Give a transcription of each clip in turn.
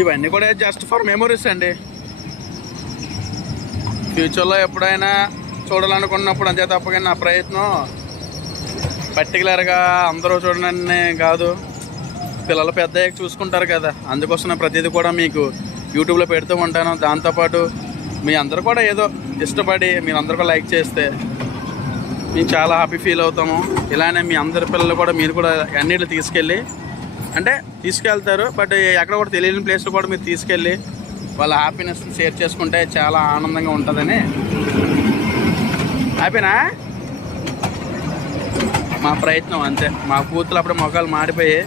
ఇవన్నీ కూడా just for memories అండి. ఫ్యూచర్లో ఎప్పుడైనా చూడాలనుకున్నప్పుడు అంతే తప్ప, కానీ నా ప్రయత్నం పర్టికులర్గా అందరూ చూడనని కాదు, పిల్లలు పెద్దయ్యాక చూసుకుంటారు కదా, అందుకోసం నేను ప్రతిదీ కూడా మీకు యూట్యూబ్లో పెడుతూ ఉంటాను. దాంతోపాటు మీ అందరూ కూడా ఏదో ఇష్టపడి మీరందరూ కూడా లైక్ చేస్తే మేము చాలా హ్యాపీ ఫీల్ అవుతాము. ఇలానే మీ అందరి పిల్లలు కూడా మీరు కూడా అన్నిట్లు తీసుకెళ్ళి, అంటే తీసుకెళ్తారు, బట్ ఎక్కడ కూడా తెలియని ప్లేస్లో కూడా మీరు తీసుకెళ్ళి వాళ్ళ హ్యాపీనెస్ని షేర్ చేసుకుంటే చాలా ఆనందంగా ఉంటుందని. హ్యాపీనా? మా ప్రయత్నం అంతే. మా కూతురు అప్పుడే మొక్కలు మాడిపోయి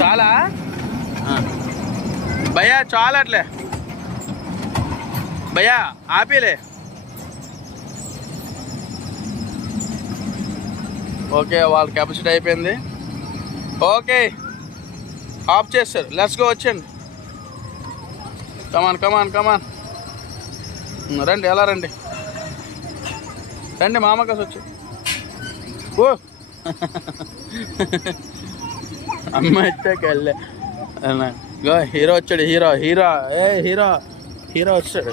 చాలా భయ్యా, చాలా అట్లే భయ్యా, ఆపేలే. ఓకే, వాళ్ళ కెపాసిటీ అయిపోయింది. ఓకే, ఆఫ్ చేస్తారు. లెట్స్ గో, వచ్చండి. కమాన్ కమాన్ కమాన్, రండి, ఎలా రండి రండి, మామ కాసి వచ్చి. ఓ అమ్మ వచ్చాకెళ్ళే గో, హీరో వచ్చాడు. హీరో హీరో ఏ హీరో హీరో వచ్చాడు.